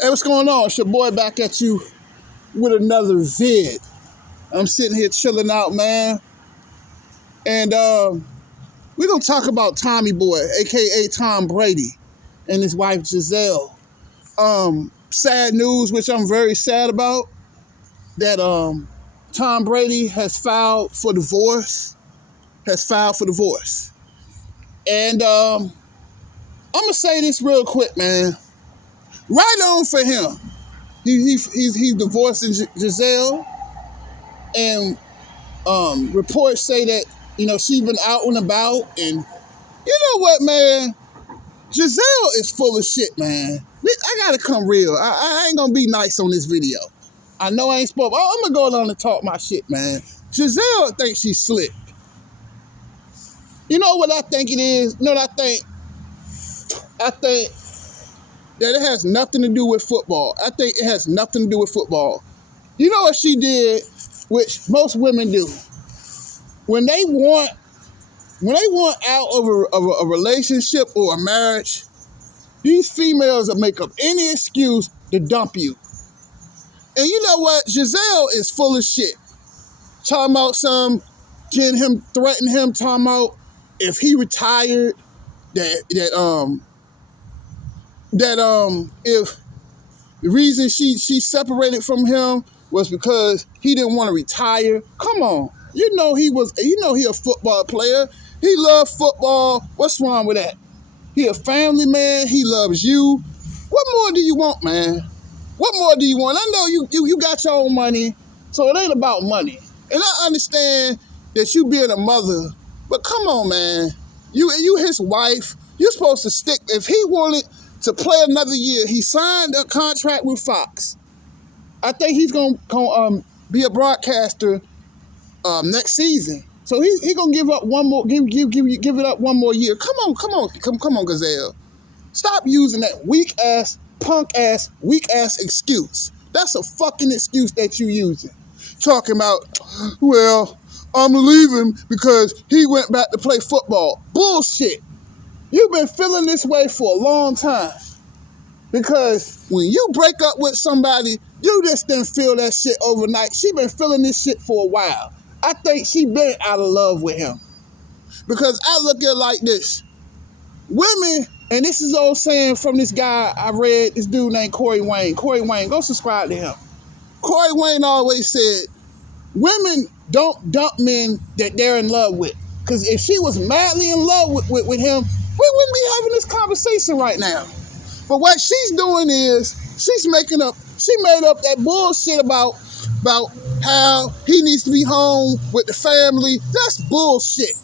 Hey, what's going on? It's your boy back at you with another vid. I'm sitting here chilling out, man. And we're going to talk about Tommy Boy, a.k.a. Tom Brady, and his wife, Giselle. Sad news, which I'm very sad about, that Tom Brady has filed for divorce. And I'm going to say this real quick, man. Right on for him. He's divorcing Giselle, and reports say that she's been out and about, and you know what, man, Giselle is full of shit, man. I gotta come real. I ain't gonna be nice on this video. I know I ain't supposed. I'm gonna go along and talk my shit, man. Giselle thinks she's slick. You know what I think it is? You know what I think? I think that it has nothing to do with football. I think it has nothing to do with football. You know what she did, which most women do? When they want out of a relationship or a marriage, these females will make up any excuse to dump you. And you know what? Giselle is full of shit. Talking about threatening him, talking about if he retired, that if the reason she separated from him was because he didn't want to retire. Come on. You know he a football player. He loved football. What's wrong with that? He a family man. He loves you. What more do you want, man? What more do you want? I know you got your own money, so it ain't about money. And I understand that you being a mother, but come on, man. You his wife. You're supposed to stick. If he wanted to play another year, he signed a contract with Fox. I think he's gonna be a broadcaster next season. So he gonna give up one more, give it up one more year. Come on, Gazelle. Stop using that weak ass excuse. That's a fucking excuse that you using. Talking about, well, I'm leaving because he went back to play football. Bullshit. You've been feeling this way for a long time. Because when you break up with somebody, you just didn't feel that shit overnight. She been feeling this shit for a while. I think she been out of love with him. Because I look at it like this. Women, and this is old saying from this guy I read, this dude named Corey Wayne. Corey Wayne, go subscribe to him. Corey Wayne always said, women don't dump men that they're in love with. Because if she was madly in love with him, we wouldn't be having this conversation right now. But what she's doing is she made up that bullshit about how he needs to be home with the family. That's bullshit.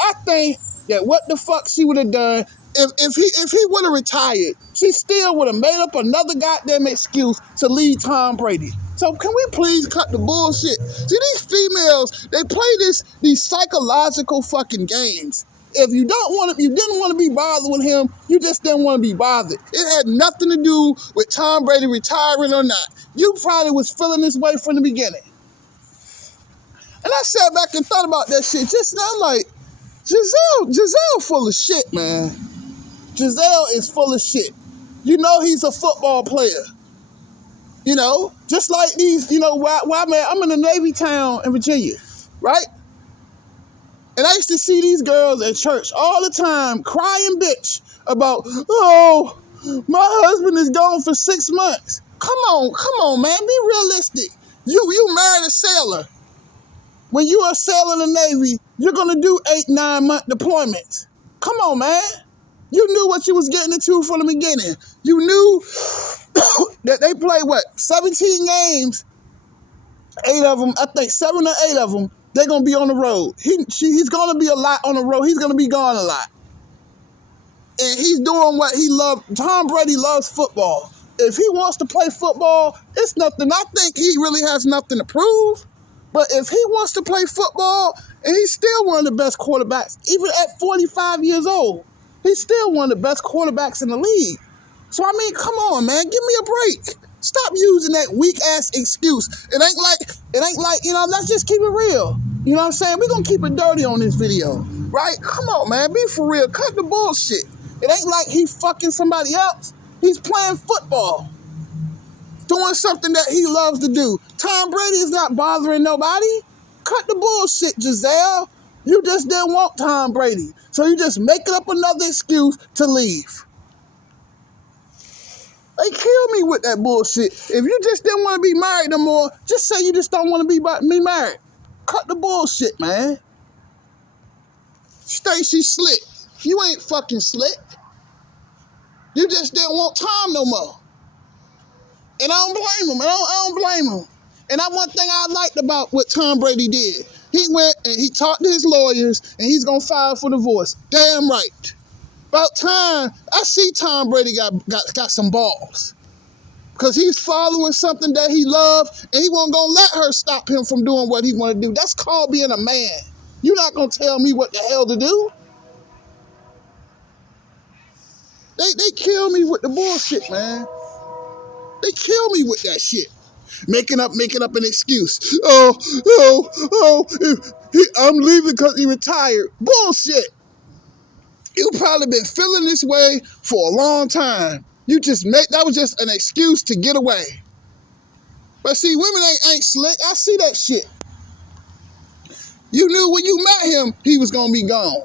I think that what the fuck she would have done if he would have retired, she still would have made up another goddamn excuse to leave Tom Brady. So can we please cut the bullshit? See, these females, they play these psychological fucking games. If you didn't want to be bothered with him, you just didn't want to be bothered. It had nothing to do with Tom Brady retiring or not. You probably was feeling this way from the beginning. And I sat back and thought about that shit just now. I'm like, Giselle full of shit, man. Giselle is full of shit. You know he's a football player. You know, just like these, I'm in a Navy town in Virginia, right? And I used to see these girls at church all the time crying bitch about, oh, my husband is gone for 6 months. Come on, man, be realistic. You married a sailor. When you are a sailor in the Navy, you're going to do 8-9 month deployments. Come on, man. You knew what you was getting into from the beginning. You knew that they play, 17 games, 8 of them, I think 7 or 8 of them, they're going to be on the road. He's going to be a lot on the road. He's going to be gone a lot. And he's doing what he loves. Tom Brady loves football. If he wants to play football, it's nothing. I think he really has nothing to prove. But if he wants to play football, and he's still one of the best quarterbacks, even at 45 years old, he's still one of the best quarterbacks in the league. So, I mean, come on, man. Give me a break. Stop using that weak-ass excuse. It ain't like, let's just keep it real. You know what I'm saying? We're going to keep it dirty on this video, right? Come on, man. Be for real. Cut the bullshit. It ain't like he fucking somebody else. He's playing football. doing something that he loves to do. Tom Brady is not bothering nobody. Cut the bullshit, Giselle. You just didn't want Tom Brady. So you just making up another excuse to leave. They kill me with that bullshit. If you just didn't want to be married no more, just say you just don't want to be married. Cut the bullshit, man. Stacy slick. You ain't fucking slick. You just didn't want Tom no more. And I don't blame him. I don't blame him. And that's one thing I liked about what Tom Brady did. He went and he talked to his lawyers and he's going to file for divorce. Damn right. About time, I see Tom Brady got some balls. Because he's following something that he loves and he wasn't going to let her stop him from doing what he want to do. That's called being a man. You're not going to tell me what the hell to do. They kill me with the bullshit, man. They kill me with that shit. Making up an excuse. I'm leaving because he retired. Bullshit. You probably been feeling this way for a long time. That was just an excuse to get away. But see, women ain't slick. I see that shit. You knew when you met him, he was gonna be gone.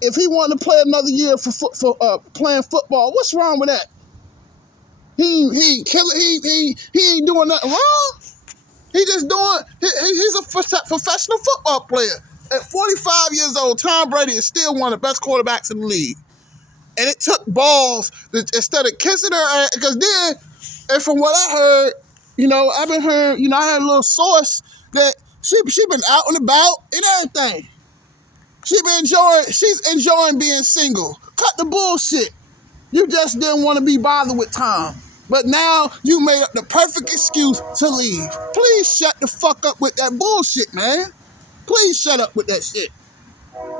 If he wanted to play another year for playing football, what's wrong with that? He ain't killing. He ain't doing nothing wrong. He's a professional football player. At 45 years old, Tom Brady is still one of the best quarterbacks in the league. And it took balls instead of kissing her ass, because then, and from what I heard, I've been hearing, I had a little source that she been out and about and everything. She's enjoying being single. Cut the bullshit. You just didn't want to be bothered with Tom. But now you made up the perfect excuse to leave. Please shut the fuck up with that bullshit, man. Please shut up with that shit.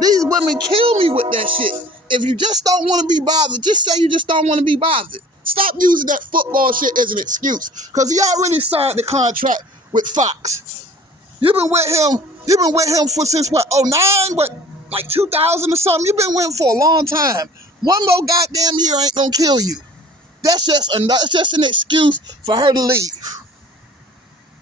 These women kill me with that shit. If you just don't want to be bothered, just say you just don't want to be bothered. Stop using that football shit as an excuse. Because he already signed the contract with Fox. You've been with him for since what, 09? What, like 2000 or something? You've been with him for a long time. One more goddamn year ain't gonna kill you. It's just an excuse for her to leave.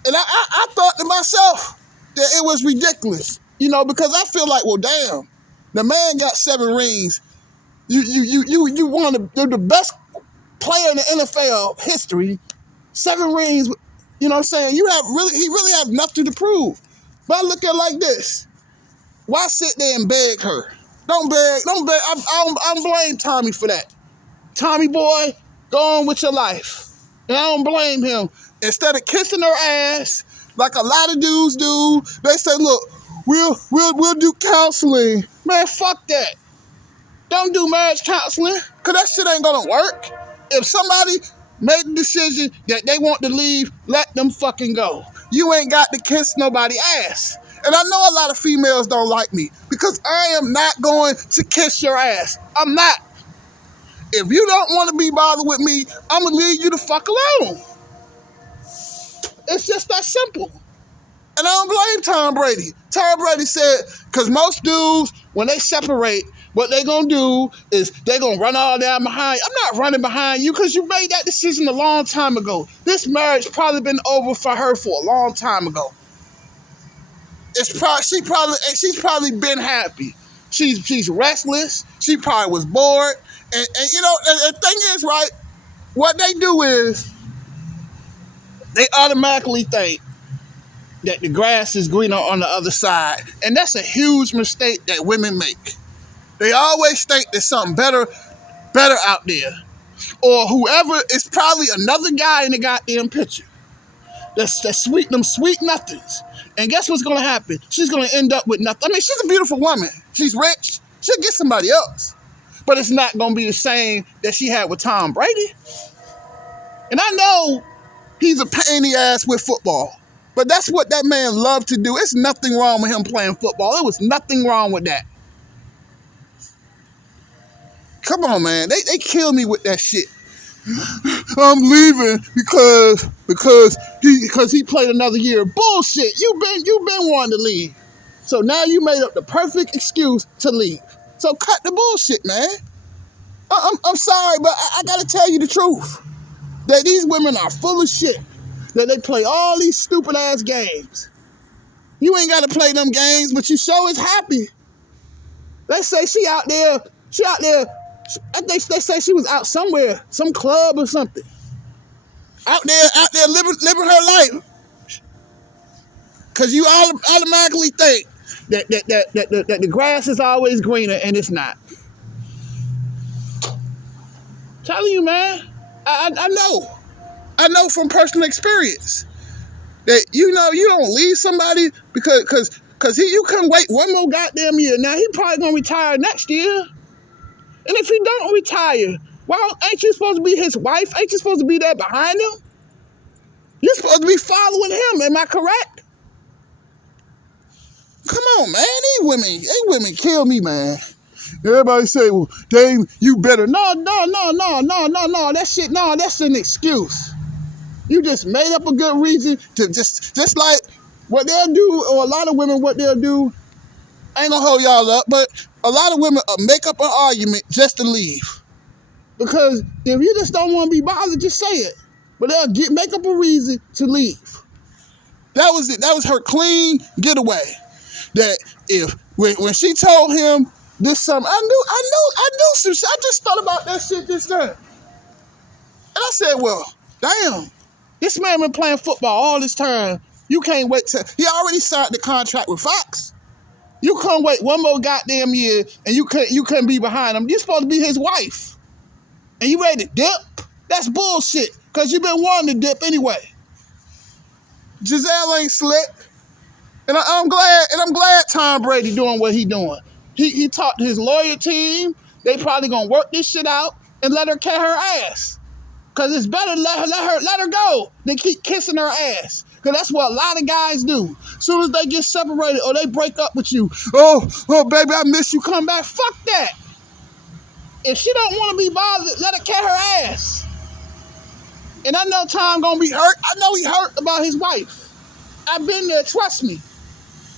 And I thought to myself that it was ridiculous, because I feel like, well, damn, the man got 7 rings. You're the best player in the NFL history. 7 rings. You know what I'm saying? He really have nothing to prove. But I look at it like this: why sit there and beg her? Don't beg. I don't blame Tommy for that. Tommy boy, go on with your life. And I don't blame him. Instead of kissing her ass, like a lot of dudes do, they say, look, we'll do counseling. Man, fuck that. Don't do marriage counseling, because that shit ain't gonna work. If somebody made the decision that they want to leave, let them fucking go. You ain't got to kiss nobody's ass. And I know a lot of females don't like me, because I am not going to kiss your ass. I'm not. If you don't want to be bothered with me, I'm going to leave you the fuck alone. It's just that simple. And I don't blame Tom Brady. Tom Brady said, because most dudes, when they separate, what they going to do is they going to run all down behind you. I'm not running behind you, because you made that decision a long time ago. This marriage probably been over for her for a long time ago. She's probably been happy. She's restless. She probably was bored. And the thing is, right, what they do is they automatically think that the grass is greener on the other side. And that's a huge mistake that women make. They always think there's something better out there. Or whoever, is probably another guy in the goddamn picture. That's sweet, them sweet nothings. And guess what's going to happen? She's going to end up with nothing. I mean, she's a beautiful woman. She's rich. She'll get somebody else. But it's not going to be the same that she had with Tom Brady. And I know he's a pain in the ass with football. But that's what that man loved to do. It's nothing wrong with him playing football. There was nothing wrong with that. Come on, man. They kill me with that shit. I'm leaving because he played another year. Bullshit. You've been wanting to leave. So now you made up the perfect excuse to leave. So cut the bullshit, man. I'm sorry, but I gotta tell you the truth. That these women are full of shit. that they play all these stupid ass games. You ain't gotta play them games, but you sure is happy. They say she out there, I think they say she was out somewhere, some club or something. Out there living her life. Cause you automatically think that the grass is always greener, and it's not. Telling you, man, I know from personal experience that you don't leave somebody because you couldn't wait one more goddamn year. Now he probably gonna retire next year, and if he don't retire, well, ain't you supposed to be his wife? Ain't you supposed to be there behind him? You're supposed to be following him. Am I correct? Come on, man. These women kill me, man. Everybody say, well, Dave, you better. No. That shit, no, that's an excuse. You just made up a good reason to just like what they'll do, or a lot of women, what they'll do, I ain't gonna hold y'all up, but a lot of women make up an argument just to leave. Because if you just don't want to be bothered, just say it. But they'll make up a reason to leave. That was it. That was her clean getaway. That when she told him this summer, I knew. I just thought about that shit just then, and I said, "Well, damn, this man been playing football all this time. You can't wait till he already signed the contract with Fox. You couldn't wait one more goddamn year, and you couldn't be behind him. You're supposed to be his wife, and you ready to dip? That's bullshit. Cause you been wanting to dip anyway. Giselle ain't slick." And I'm glad Tom Brady doing what he doing. He talked to his lawyer team. They probably gonna work this shit out and let her cat her ass. Cause it's better to let her go than keep kissing her ass. Cause that's what a lot of guys do. Soon as they get separated or they break up with you, oh baby, I miss you, come back. Fuck that. If she don't want to be bothered, let her cat her ass. And I know Tom gonna be hurt. I know he hurt about his wife. I've been there, trust me.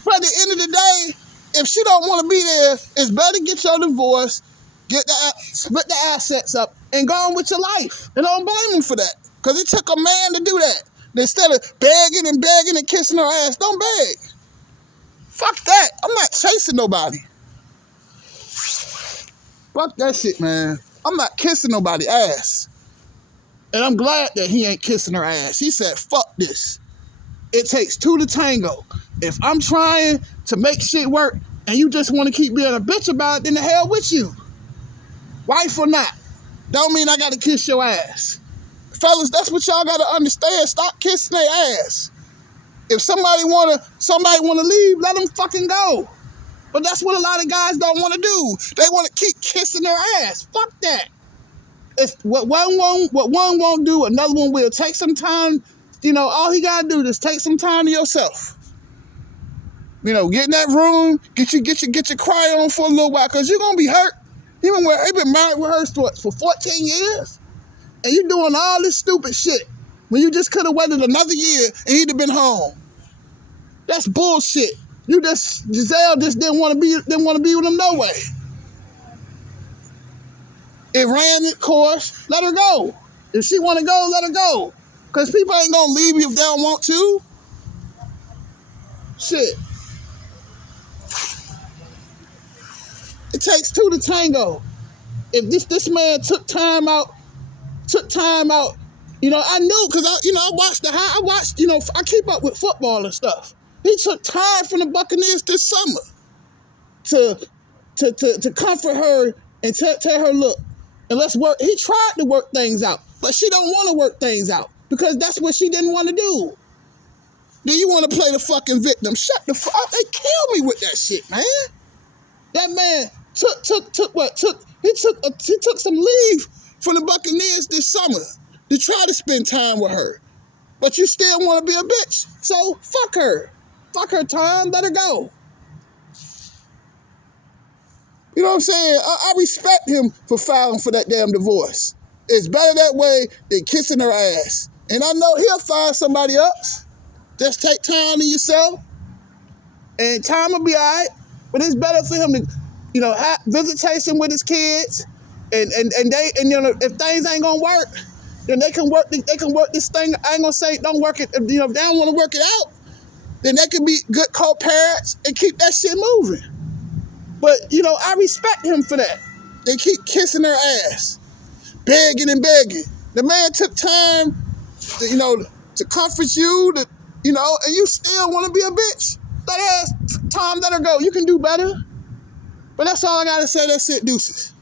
But at the end of the day, if she don't want to be there, it's better get your divorce, split the assets up, and go on with your life. And I don't blame him for that, because it took a man to do that. Instead of begging and kissing her ass, don't beg. Fuck that. I'm not chasing nobody. Fuck that shit, man. I'm not kissing nobody's ass. And I'm glad that he ain't kissing her ass. He said, fuck this. It takes two to tango. If I'm trying to make shit work and you just want to keep being a bitch about it, then the hell with you. Wife or not. Don't mean I got to kiss your ass. Fellas, that's what y'all got to understand. Stop kissing their ass. If somebody wanna leave, let them fucking go. But that's what a lot of guys don't want to do. They want to keep kissing their ass. Fuck that. If what one won't do, another one will. Take some time. All he gotta do is take some time to yourself. Get in that room, get your cry on for a little while, cause you're gonna be hurt. He been married with her for 14 years, and you doing all this stupid shit when you just could have waited another year and he'd have been home. That's bullshit. Giselle just didn't want to be with him no way. It ran its course. Let her go. If she want to go, let her go. Because people ain't going to leave you if they don't want to. Shit. It takes two to tango. If this man took time out, I knew, because I keep up with football and stuff. He took time from the Buccaneers this summer to comfort her and tell her, look, and let's work. He tried to work things out, but she don't want to work things out because that's what she didn't want to do. Do you want to play the fucking victim? Shut the fuck up. They kill me with that shit, man. That man he took some leave from the Buccaneers this summer to try to spend time with her. But you still want to be a bitch. So fuck her. Fuck her time. Let her go. You know what I'm saying? I respect him for filing for that damn divorce. It's better that way than kissing her ass. And I know he'll find somebody else. Just take time to yourself. And time will be all right. But it's better for him to, have visitation with his kids. And if things ain't gonna work, then they can work this thing. I ain't gonna say don't work it. You know, if they don't want to work it out, then they can be good co-parents and keep that shit moving. But you know, I respect him for that. They keep kissing her ass, begging and begging. The man took time, to comfort you, and you still want to be a bitch. That ass, Tom, let her go. You can do better. But that's all I gotta say. That's it, deuces.